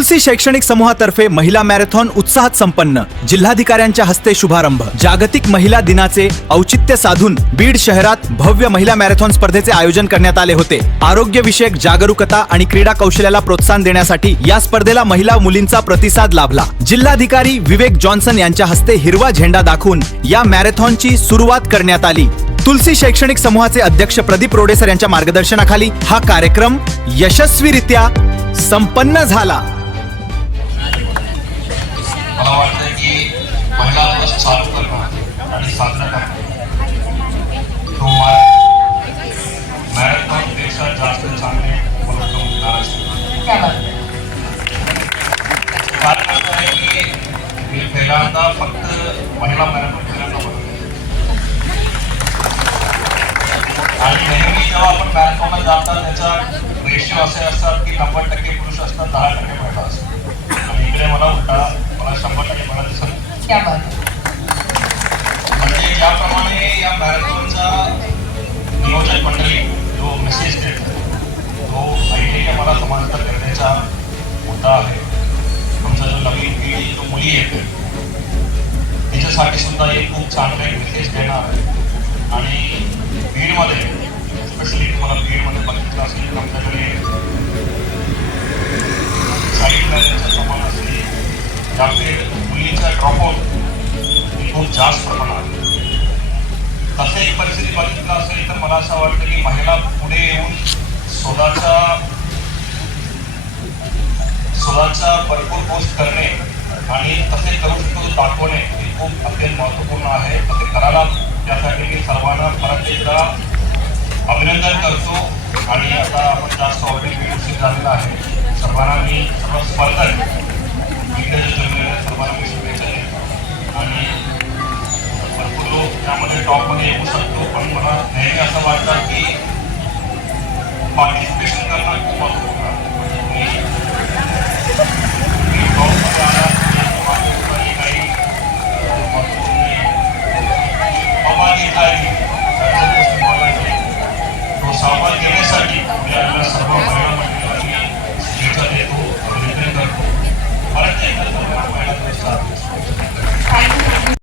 तुलसी शैक्षणिक समूहातर्फे महिला मॅरेथॉन उत्साहात संपन्न। जिल्हाधिकाऱ्यांच्या हस्ते शुभारंभ। जागतिक महिला दिनाचे औचित्य साधून बीड शहरात भव्य महिला मॅरेथॉन स्पर्धेचे आयोजन करण्यात आले होते। आरोग्य विषयक जागरूकता आणि क्रीडा कौशल्याला प्रोत्साहन देण्यासाठी या स्पर्धेला महिला मुलींचा प्रतिसाद लाभला। जिल्हाधिकारी विवेक जॉन्सन यांच्या हस्ते हिरवा झेंडा दाखवून या मॅरेथॉनची सुरुवात करण्यात आली। तुलसी शैक्षणिक समूहाचे अध्यक्ष प्रदीप रोडेसर यांच्या मार्गदर्शनाखाली हा कार्यक्रम यशस्वीरित्या संपन्न झाला। मला वाटतं की महिला दिवस चालू करणं आणि साजरा करणं तो मॅरेथॉनपेक्षा जास्त चांगले उपलब्ध होणार असेल। कारण असं आहे की मी पहिल्यांदा फक्त महिला मॅरेथॉन पहिल्यांदा बनवले आणि नेहमी जेव्हा आपण मॅरेथॉनला जातात त्याचा रेशिओ असे असतात की 90% पुरुष असतात, 10% महिला असतात आणि इकडे मला उलटा 100% मला दिसत। म्हणजे ज्याप्रमाणे या मॅरेथॉनचा नियोजन मंडळी जो मेसेज देतो तो ऐकणे मला समांतर करण्याचा मुद्दा आहे। आमचा जो नवीन पिढी जो मुली येते तिच्यासाठी सुद्धा एक खूप चांगला एक मेसेज देणार आहे। आणि बीडमध्ये स्पेशली तुम्हाला बीडमध्ये बघितलं असेल आमच्याकडे चाइल्ड मॅरेजचं प्रमाण असेल या मुलींचा ड्रॉपआउट खूप जास्त प्रमाणात। तसे एक परिस्थिती बघितलं असेल तर मला असं वाटतं की महिला पुढे येऊन स्वतःचा भरपूर पोस्ट करणे आणि तसे करू शकतो दाखवणे हे खूप अत्यंत महत्त्वपूर्ण आहे। तसे करायला त्यासाठी मी सर्वांना परत एकदा अभिनंदन करतो। आणि आता आपण जास्त ऑलरेडी विकसित झालेला आहे। सर्वांना मी सर्व स्पर्धक सर्वांना मी शुभेच्छा देतो आणि भरपूर लोक त्यामध्ये टॉपमध्ये येऊ शकतो, पण मला नेहमी असं वाटतं की पार्टिसिपेशन करणं खूप महत्त्वपूर्ण आहे। मी टॉपमध्ये आला काही सहभाग घेतला आहे तो सहभाग घेण्यासाठी आपल्याला सर्व महिला मंडळांनी शुभेच्छा देतो, अभिनंदन करतो। परत एकदा सर्व महिला